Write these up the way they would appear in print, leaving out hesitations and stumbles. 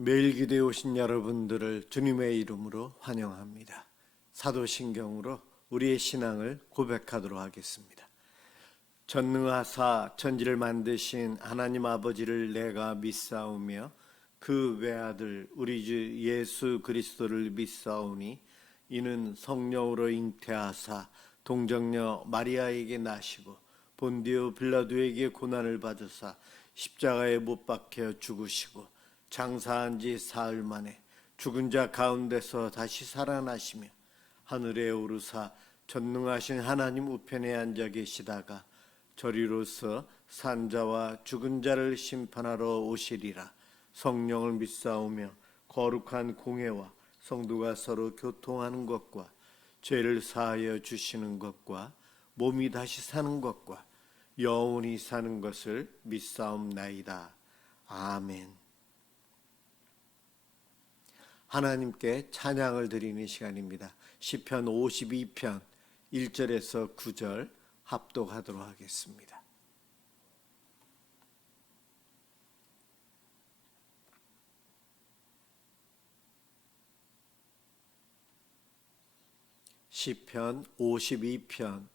매일 기도에 오신 여러분들을 주님의 이름으로 환영합니다. 사도신경으로 우리의 신앙을 고백하도록 하겠습니다. 전능하사 천지를 만드신 하나님 아버지를 내가 믿사오며 그 외아들 우리 주 예수 그리스도를 믿사오니 이는 성령으로 잉태하사 동정녀 마리아에게 나시고 본디오 빌라도에게 고난을 받으사 십자가에 못 박혀 죽으시고 장사한 지 사흘 만에 죽은 자 가운데서 다시 살아나시며 하늘에 오르사 전능하신 하나님 우편에 앉아 계시다가 저리로서 산자와 죽은 자를 심판하러 오시리라. 성령을 믿사오며 거룩한 공회와 성도가 서로 교통하는 것과 죄를 사하여 주시는 것과 몸이 다시 사는 것과 영원히 사는 것을 믿사옵나이다. 아멘. 하나님께 찬양을 드리는 시간입니다. 시편 52편 1절에서 9절 합독하도록 하겠습니다. 시편 52편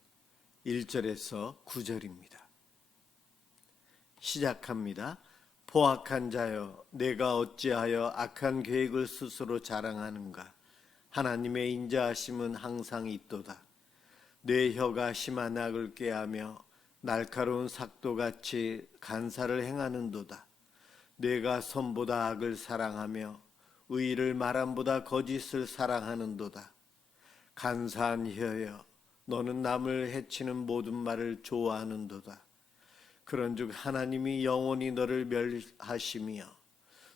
1절에서 9절입니다. 시작합니다. 포악한 자여, 내가 어찌하여 악한 계획을 스스로 자랑하는가? 하나님의 인자하심은 항상 있도다. 내 혀가 심한 악을 꾀하며 날카로운 삭도같이 간사를 행하는도다. 내가 선보다 악을 사랑하며 의를 말함보다 거짓을 사랑하는도다. 간사한 혀여, 너는 남을 해치는 모든 말을 좋아하는도다. 그런즉 하나님이 영원히 너를 멸하시며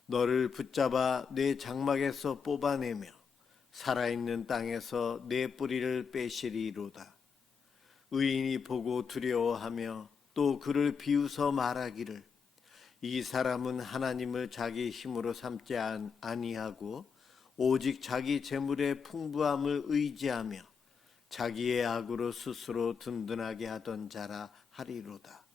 너를 붙잡아 내 장막에서 뽑아내며 살아있는 땅에서 내 뿌리를 빼시리로다. 의인이 보고 두려워하며 또 그를 비웃어 말하기를 이 사람은 하나님을 자기 힘으로 삼지 아니하고 오직 자기 재물의 풍부함을 의지하며 자기의 악으로 스스로 든든하게 하던 자라 하리로다.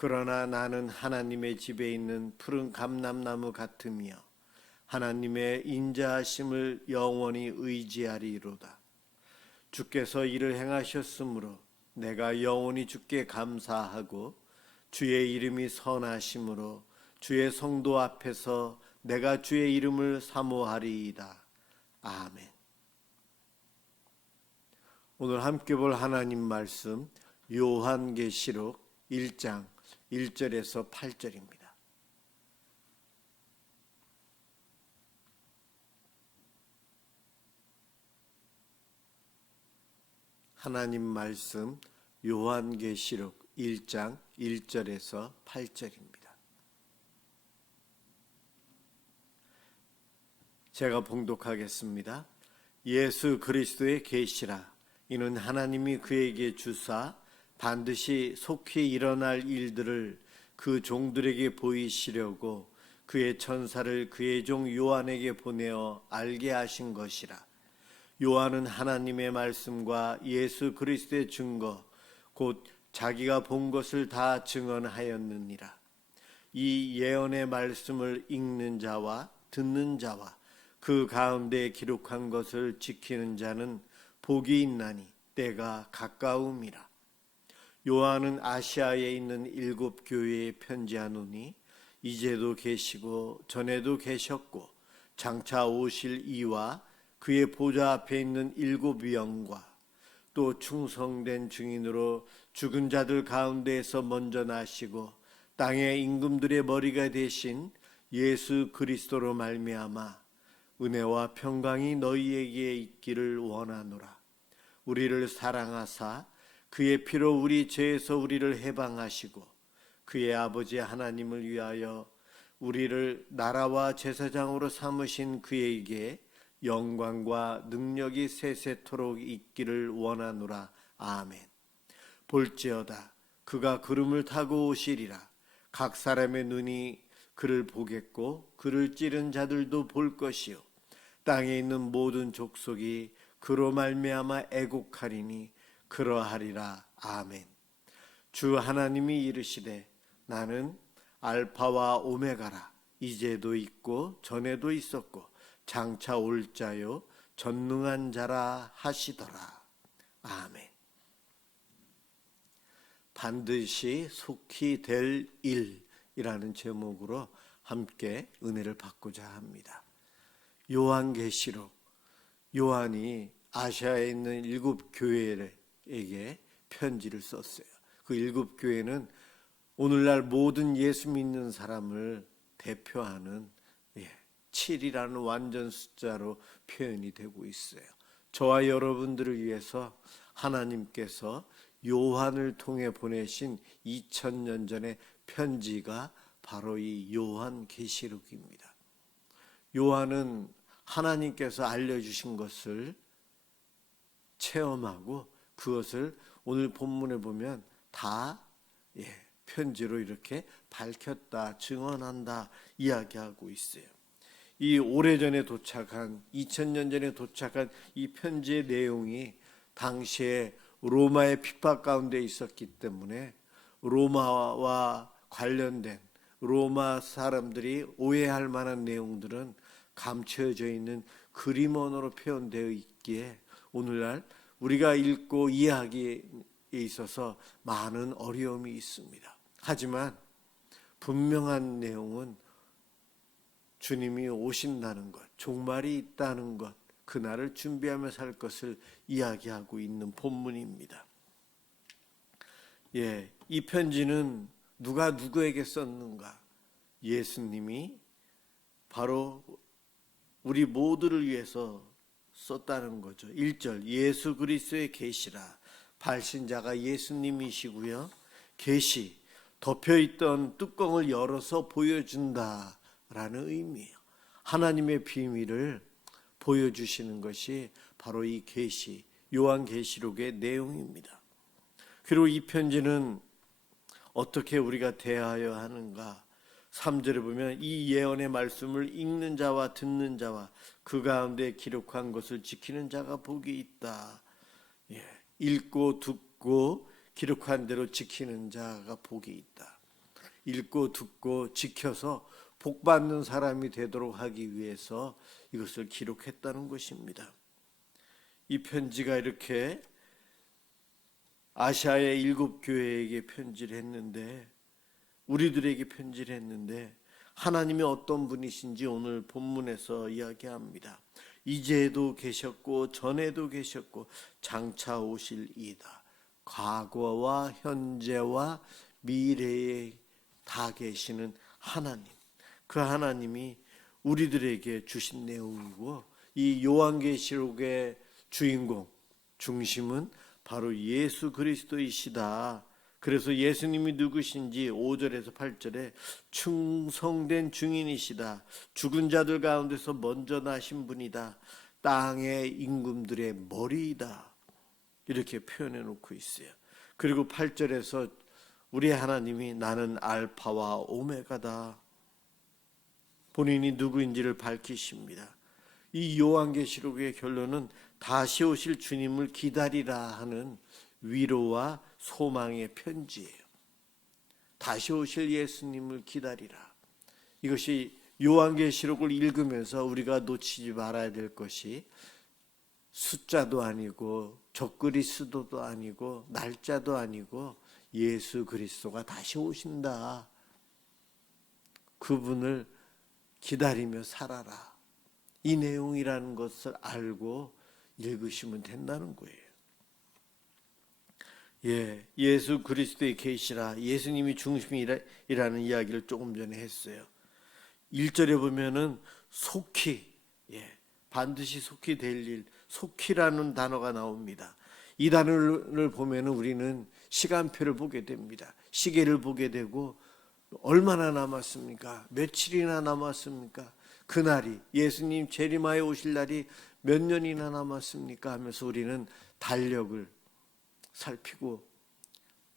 그러나 나는 하나님의 집에 있는 푸른 감람나무 같으며 하나님의 인자하심을 영원히 의지하리로다. 주께서 이를 행하셨으므로 내가 영원히 주께 감사하고 주의 이름이 선하심으로 주의 성도 앞에서 내가 주의 이름을 사모하리이다. 아멘. 오늘 함께 볼 하나님 말씀 요한계시록 1장 1절에서 8절입니다. 하나님 말씀 요한계시록 1장 1절에서 8절입니다. 제가 봉독하겠습니다. 예수 그리스도의 계시라. 이는 하나님이 그에게 주사 반드시 속히 일어날 일들을 그 종들에게 보이시려고 그의 천사를 그의 종 요한에게 보내어 알게 하신 것이라. 요한은 하나님의 말씀과 예수 그리스도의 증거 곧 자기가 본 것을 다 증언하였느니라. 이 예언의 말씀을 읽는 자와 듣는 자와 그 가운데 기록한 것을 지키는 자는 복이 있나니 때가 가까움이라. 요한은 아시아에 있는 7 교회에 편지하노니 이제도 계시고 전에도 계셨고 장차 오실 이와 그의 보좌 앞에 있는 7 영과 또 충성된 증인으로 죽은 자들 가운데에서 먼저 나시고 땅의 임금들의 머리가 되신 예수 그리스도로 말미암아 은혜와 평강이 너희에게 있기를 원하노라. 우리를 사랑하사 그의 피로 우리 죄에서 우리를 해방하시고 그의 아버지 하나님을 위하여 우리를 나라와 제사장으로 삼으신 그에게 영광과 능력이 세세토록 있기를 원하노라. 아멘. 볼지어다 그가 구름을 타고 오시리라. 각 사람의 눈이 그를 보겠고 그를 찌른 자들도 볼 것이요 땅에 있는 모든 족속이 그로 말미암아 애곡하리니 그러하리라. 아멘. 주 하나님이 이르시되 나는 알파와 오메가라. 이제도 있고 전에도 있었고 장차 올 자요 전능한 자라 하시더라. 아멘. 반드시 속히 될 일이라는 제목으로 함께 은혜를 받고자 합니다. 요한계시록, 요한이 아시아에 있는 7교회에게 편지를 썼어요. 그 7교회는 오늘날 모든 예수 믿는 사람을 대표하는 7이라는 완전 숫자로 표현이 되고 있어요. 저와 여러분들을 위해서 하나님께서 요한을 통해 보내신 2000년 전의 편지가 바로 이 요한계시록입니다. 요한은 하나님께서 알려주신 것을 체험하고 그것을 오늘 본문에 보면 다 편지로 이렇게 밝혔다, 증언한다 이야기하고 있어요. 이 오래전에 도착한 2000년 전에 도착한 이 편지의 내용이 당시에 로마의 핍박 가운데 있었기 때문에 로마와 관련된 로마 사람들이 오해할 만한 내용들은 감춰져 있는 그림 언어로 표현되어 있기에 오늘날 우리가 읽고 이해하기에 있어서 많은 어려움이 있습니다. 하지만 분명한 내용은 주님이 오신다는 것, 종말이 있다는 것, 그날을 준비하며 살 것을 이야기하고 있는 본문입니다. 이 편지는 누가 누구에게 썼는가? 예수님이 바로 우리 모두를 위해서 썼다는 거죠. 1절 예수 그리스도의 계시라. 발신자가 예수님이시고요. 계시, 덮여있던 뚜껑을 열어서 보여준다라는 의미예요. 하나님의 비밀을 보여주시는 것이 바로 이 계시, 요한계시록의 내용입니다. 그리고 이 편지는 어떻게 우리가 대하여야 하는가? 3절에 보면 이 예언의 말씀을 읽는 자와 듣는 자와 그 가운데 기록한 것을 지키는 자가 복이 있다. 읽고 듣고 기록한 대로 지키는 자가 복이 있다. 읽고 듣고 지켜서 복받는 사람이 되도록 하기 위해서 이것을 기록했다는 것입니다. 이 편지가 이렇게 아시아의 7교회에게 편지를 했는데, 우리들에게 편지를 했는데 하나님이 어떤 분이신지 오늘 본문에서 이야기합니다. 이제도 계셨고 전에도 계셨고 장차 오실 이다. 과거와 현재와 미래에 다 계시는 하나님, 그 하나님이 우리들에게 주신 내용이고, 이 요한계시록의 주인공, 중심은 바로 예수 그리스도이시다. 그래서 예수님이 누구신지 5절에서 8절에 충성된 증인이시다. 죽은 자들 가운데서 먼저 나신 분이다. 땅의 임금들의 머리이다. 이렇게 표현해 놓고 있어요. 그리고 8절에서 우리 하나님이 나는 알파와 오메가다. 본인이 누구인지를 밝히십니다. 이 요한계시록의 결론은 다시 오실 주님을 기다리라 하는 위로와 소망의 편지예요. 다시 오실 예수님을 기다리라. 이것이 요한계시록을 읽으면서 우리가 놓치지 말아야 될 것이 숫자도 아니고 적그리스도도 아니고 날짜도 아니고 예수 그리스도가 다시 오신다. 그분을 기다리며 살아라. 이 내용이라는 것을 알고 읽으시면 된다는 거예요. 예수 그리스도의 계시라. 예수님이 중심이라는 이야기를 조금 전에 했어요. 1절에 보면은 속히, 반드시 속히 될 일, 속히라는 단어가 나옵니다. 이 단어를 보면은 우리는 시간표를 보게 됩니다. 시계를 보게 되고 얼마나 남았습니까? 며칠이나 남았습니까? 그날이, 예수님 재림하여 오실 날이 몇 년이나 남았습니까? 하면서 우리는 달력을 살피고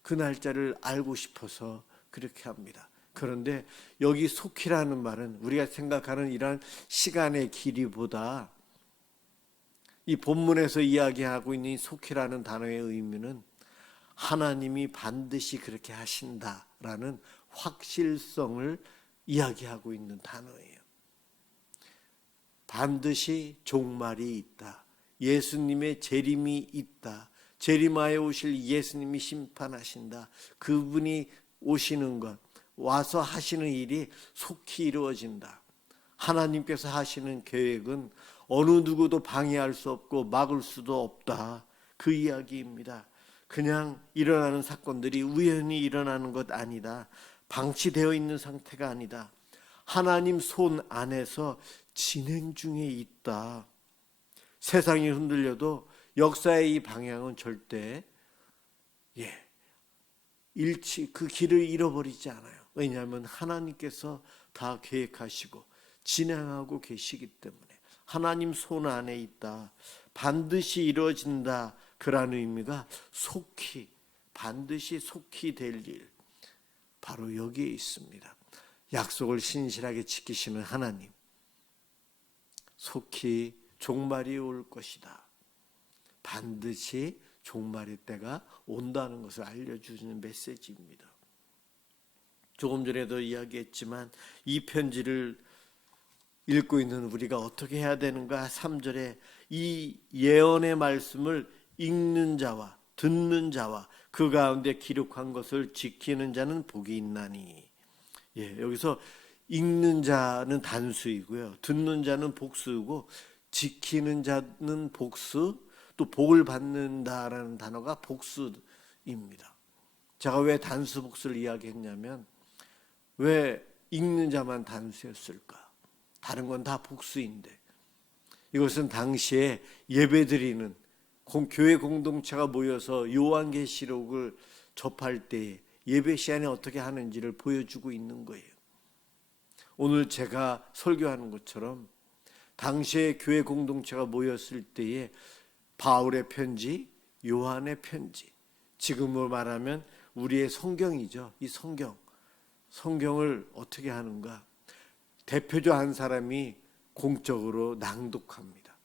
그 날짜를 알고 싶어서 그렇게 합니다. 그런데 여기 속히라는 말은 우리가 생각하는 이런 시간의 길이보다 이 본문에서 이야기하고 있는 속히라는 단어의 의미는 하나님이 반드시 그렇게 하신다라는 확실성을 이야기하고 있는 단어예요. 반드시 종말이 있다. 예수님의 재림이 있다. 재림하여 오실 예수님이 심판하신다. 그분이 오시는 것, 와서 하시는 일이 속히 이루어진다. 하나님께서 하시는 계획은 어느 누구도 방해할 수 없고 막을 수도 없다. 그 이야기입니다. 그냥 일어나는 사건들이 우연히 일어나는 것 아니다. 방치되어 있는 상태가 아니다. 하나님 손 안에서 진행 중에 있다. 세상이 흔들려도 역사의 이 방향은 절대 그 길을 잃어버리지 않아요. 왜냐하면 하나님께서 다 계획하시고 진행하고 계시기 때문에 하나님 손 안에 있다. 반드시 이루어진다. 그라는 의미가 속히, 반드시 속히 될 일, 바로 여기에 있습니다. 약속을 신실하게 지키시는 하나님, 속히 종말이 올 것이다. 반드시 종말의 때가 온다는 것을 알려주는 메시지입니다. 조금 전에도 이야기했지만 이 편지를 읽고 있는 우리가 어떻게 해야 되는가? 3절에 이 예언의 말씀을 읽는 자와 듣는 자와 그 가운데 기록한 것을 지키는 자는 복이 있나니. 여기서 읽는 자는 단수이고요, 듣는 자는 복수이고, 지키는 자는 복수, 또 복을 받는다라는 단어가 복수입니다. 제가 왜 단수 복수를 이야기했냐면, 왜 읽는 자만 단수였을까? 다른 건 다 복수인데, 이것은 당시에 예배드리는 교회 공동체가 모여서 요한계시록을 접할 때 예배 시간에 어떻게 하는지를 보여주고 있는 거예요. 오늘 제가 설교하는 것처럼 당시에 교회 공동체가 모였을 때에 바울의 편지, 요한의 편지, 지금으로 말하면 우리의 성경이죠. 이 성경을 어떻게 하는가? 대표자 한 사람이 공적으로 낭독합니다.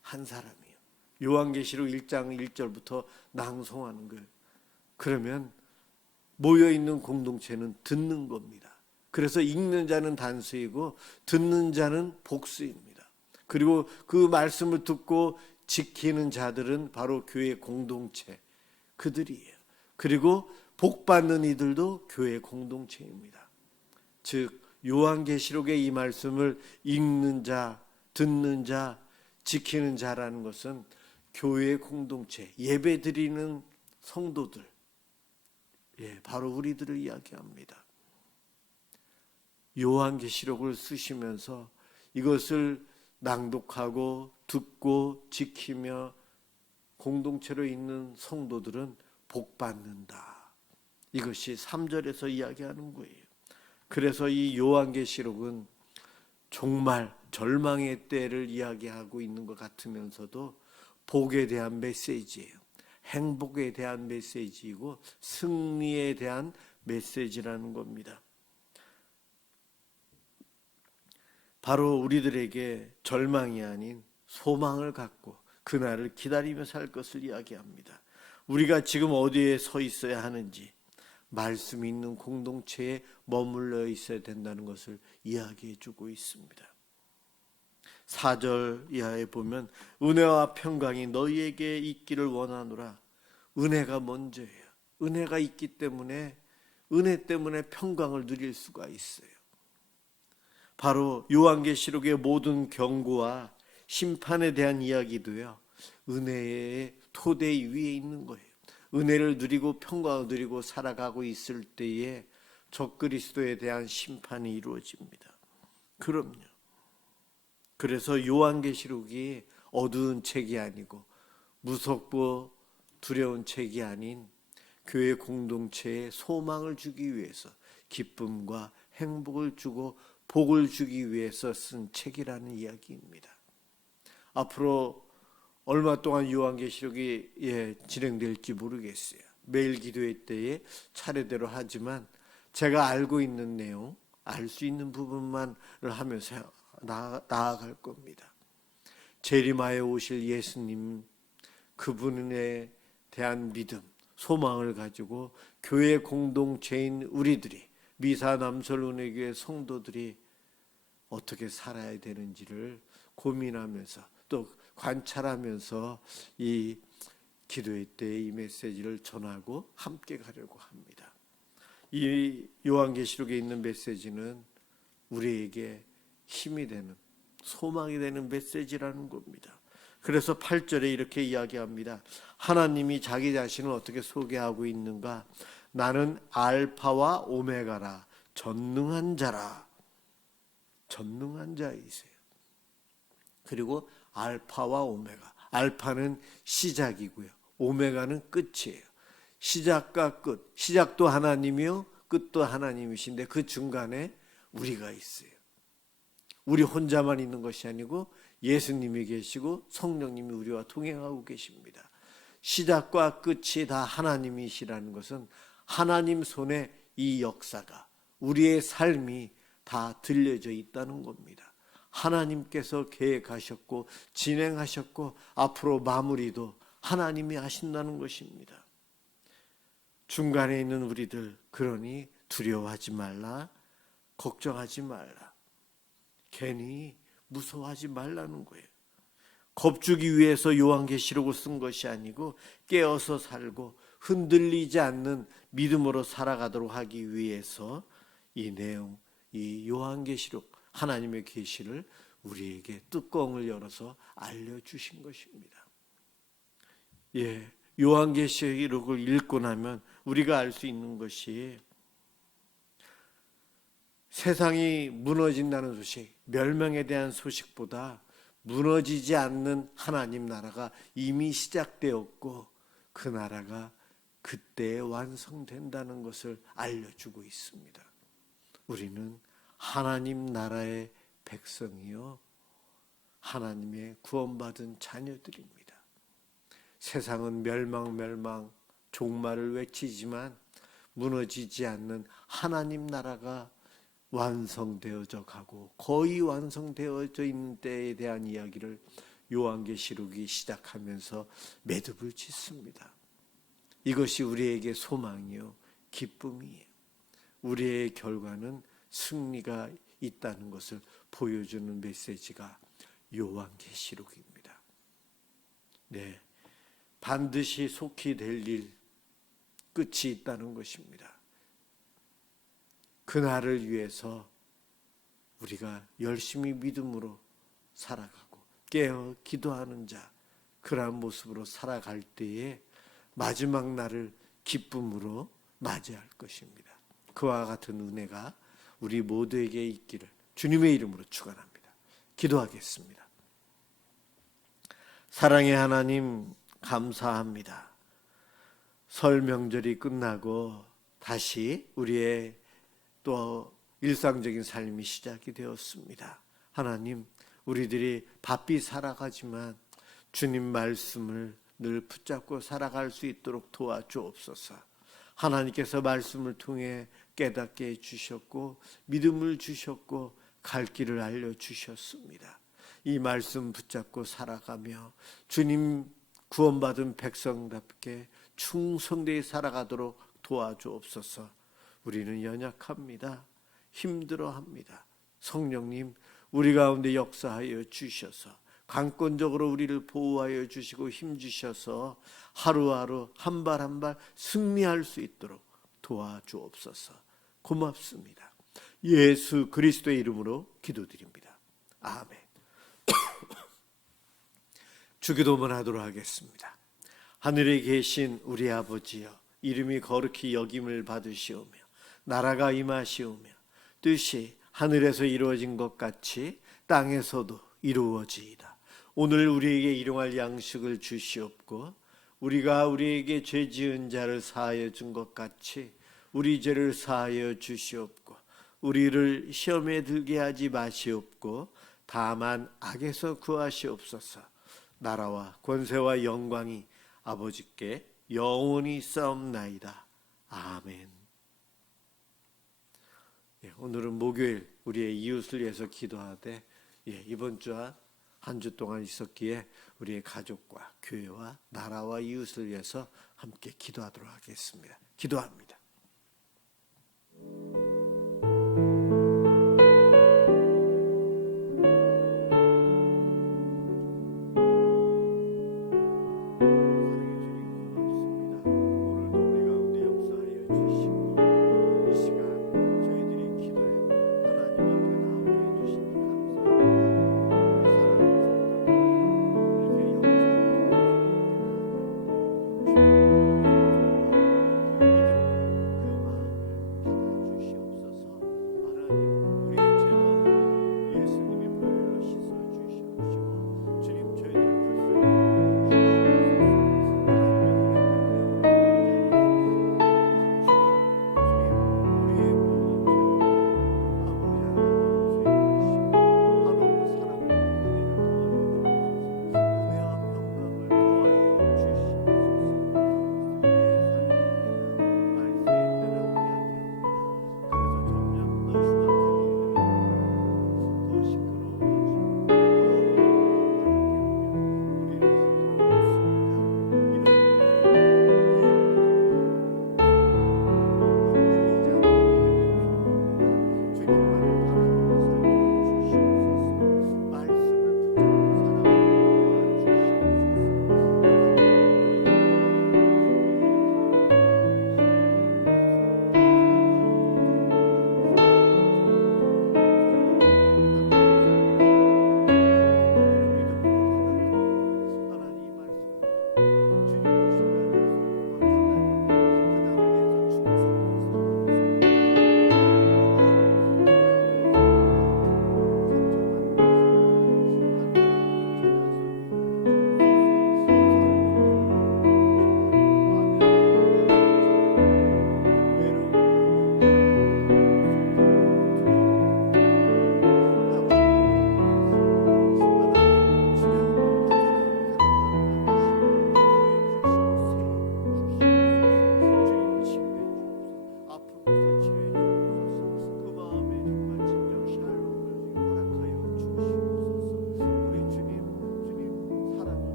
한 사람이요. 요한계시록 1장 1절부터 낭송하는 거예요. 그러면 모여있는 공동체는 듣는 겁니다. 그래서 읽는 자는 단수이고 듣는 자는 복수입니다. 그리고 그 말씀을 듣고 지키는 자들은 바로 교회 공동체, 그들이에요. 그리고 복받는 이들도 교회 공동체입니다. 즉 요한계시록의 이 말씀을 읽는 자, 듣는 자, 지키는 자라는 것은 교회 공동체, 예배드리는 성도들, 바로 우리들을 이야기합니다. 요한계시록을 쓰시면서 이것을 낭독하고 듣고 지키며 공동체로 있는 성도들은 복받는다. 이것이 3절에서 이야기하는 거예요. 그래서 이 요한계시록은 종말, 절망의 때를 이야기하고 있는 것 같으면서도 복에 대한 메시지예요. 행복에 대한 메시지이고 승리에 대한 메시지라는 겁니다. 바로 우리들에게 절망이 아닌 소망을 갖고 그날을 기다리며 살 것을 이야기합니다. 우리가 지금 어디에 서 있어야 하는지, 말씀이 있는 공동체에 머물러 있어야 된다는 것을 이야기해 주고 있습니다. 4절 이하에 보면 은혜와 평강이 너희에게 있기를 원하노라. 은혜가 먼저예요. 은혜가 있기 때문에, 은혜 때문에 평강을 누릴 수가 있어요. 바로 요한계시록의 모든 경고와 심판에 대한 이야기도요, 은혜의 토대 위에 있는 거예요. 은혜를 누리고 평강을 누리고 살아가고 있을 때에 적그리스도에 대한 심판이 이루어집니다. 그럼요. 그래서 요한계시록이 어두운 책이 아니고 무섭고 두려운 책이 아닌 교회 공동체에 소망을 주기 위해서, 기쁨과 행복을 주고 복을 주기 위해서 쓴 책이라는 이야기입니다. 앞으로 얼마 동안 요한계시록이 진행될지 모르겠어요. 매일 기도회 때에 차례대로 하지만 제가 알고 있는 내용, 알 수 있는 부분만을 하면서 나아갈 겁니다. 재림하여 오실 예수님, 그분에 대한 믿음, 소망을 가지고 교회 공동체인 우리들이 미사남솔은혜교회 성도들이 어떻게 살아야 되는지를 고민하면서 또 관찰하면서 이 기도회 때 이 메시지를 전하고 함께 가려고 합니다. 이 요한계시록에 있는 메시지는 우리에게 힘이 되는, 소망이 되는 메시지라는 겁니다. 그래서 8절에 이렇게 이야기합니다. 하나님이 자기 자신을 어떻게 소개하고 있는가? 나는 알파와 오메가라, 전능한 자라. 전능한 자이세요. 그리고 알파와 오메가. 알파는 시작이고요, 오메가는 끝이에요. 시작과 끝, 시작도 하나님이요 끝도 하나님이신데 그 중간에 우리가 있어요. 우리 혼자만 있는 것이 아니고 예수님이 계시고 성령님이 우리와 동행하고 계십니다. 시작과 끝이 다 하나님이시라는 것은 하나님 손에 이 역사가, 우리의 삶이 다 들려져 있다는 겁니다. 하나님께서 계획하셨고 진행하셨고 앞으로 마무리도 하나님이 하신다는 것입니다. 중간에 있는 우리들, 그러니 두려워하지 말라, 걱정하지 말라, 괜히 무서워하지 말라는 거예요. 겁주기 위해서 요한계시록을 쓴 것이 아니고 깨어서 살고 흔들리지 않는 믿음으로 살아가도록 하기 위해서 이 내용, 이 요한계시록, 하나님의 계시를 우리에게 뚜껑을 열어서 알려주신 것입니다. 요한계시록을 읽고 나면 우리가 알 수 있는 것이 세상이 무너진다는 소식, 멸망에 대한 소식보다 무너지지 않는 하나님 나라가 이미 시작되었고 그 나라가 그때 완성된다는 것을 알려주고 있습니다. 우리는 하나님 나라의 백성이요, 하나님의 구원받은 자녀들입니다. 세상은 멸망, 종말을 외치지만 무너지지 않는 하나님 나라가 완성되어져 가고 거의 완성되어져 있는 때에 대한 이야기를 요한계시록이 시작하면서 매듭을 짓습니다. 이것이 우리에게 소망이요, 기쁨이에요. 우리의 결과는 승리가 있다는 것을 보여주는 메시지가 요한계시록입니다. 반드시 속히 될 일, 끝이 있다는 것입니다. 그날을 위해서 우리가 열심히 믿음으로 살아가고 깨어 기도하는 자, 그러한 모습으로 살아갈 때에 마지막 날을 기쁨으로 맞이할 것입니다. 그와 같은 은혜가 우리 모두에게 있기를 주님의 이름으로 축원합니다. 기도하겠습니다. 사랑의 하나님, 감사합니다. 설 명절이 끝나고 다시 우리의 또 일상적인 삶이 시작이 되었습니다. 하나님, 우리들이 바삐 살아가지만 주님 말씀을 늘 붙잡고 살아갈 수 있도록 도와주옵소서. 하나님께서 말씀을 통해 깨닫게 해주셨고 믿음을 주셨고 갈 길을 알려주셨습니다. 이 말씀 붙잡고 살아가며 주님 구원받은 백성답게 충성되이 살아가도록 도와주옵소서. 우리는 연약합니다. 힘들어합니다. 성령님, 우리 가운데 역사하여 주셔서 강권적으로 우리를 보호하여 주시고 힘주셔서 하루하루 한 발 한 발 승리할 수 있도록 도와주옵소서. 고맙습니다. 예수 그리스도의 이름으로 기도드립니다. 아멘. 주기도문 하도록 하겠습니다. 하늘에 계신 우리 아버지여, 이름이 거룩히 여김을 받으시오며 나라가 임하시오며 뜻이 하늘에서 이루어진 것 같이 땅에서도 이루어지이다. 오늘 우리에게 일용할 양식을 주시옵고 우리가 우리에게 죄 지은 자를 사하여 준 것 같이 우리 죄를 사하여 주시옵고 우리를 시험에 들게 하지 마시옵고 다만 악에서 구하시옵소서. 나라와 권세와 영광이 아버지께 영원히 싸움나이다. 아멘. 오늘은 목요일 우리의 이웃을 위해서 기도하되 이번 주와 한 주 동안 있었기에 우리의 가족과 교회와 나라와 이웃을 위해서 함께 기도하도록 하겠습니다. 기도합니다.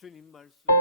주님 말씀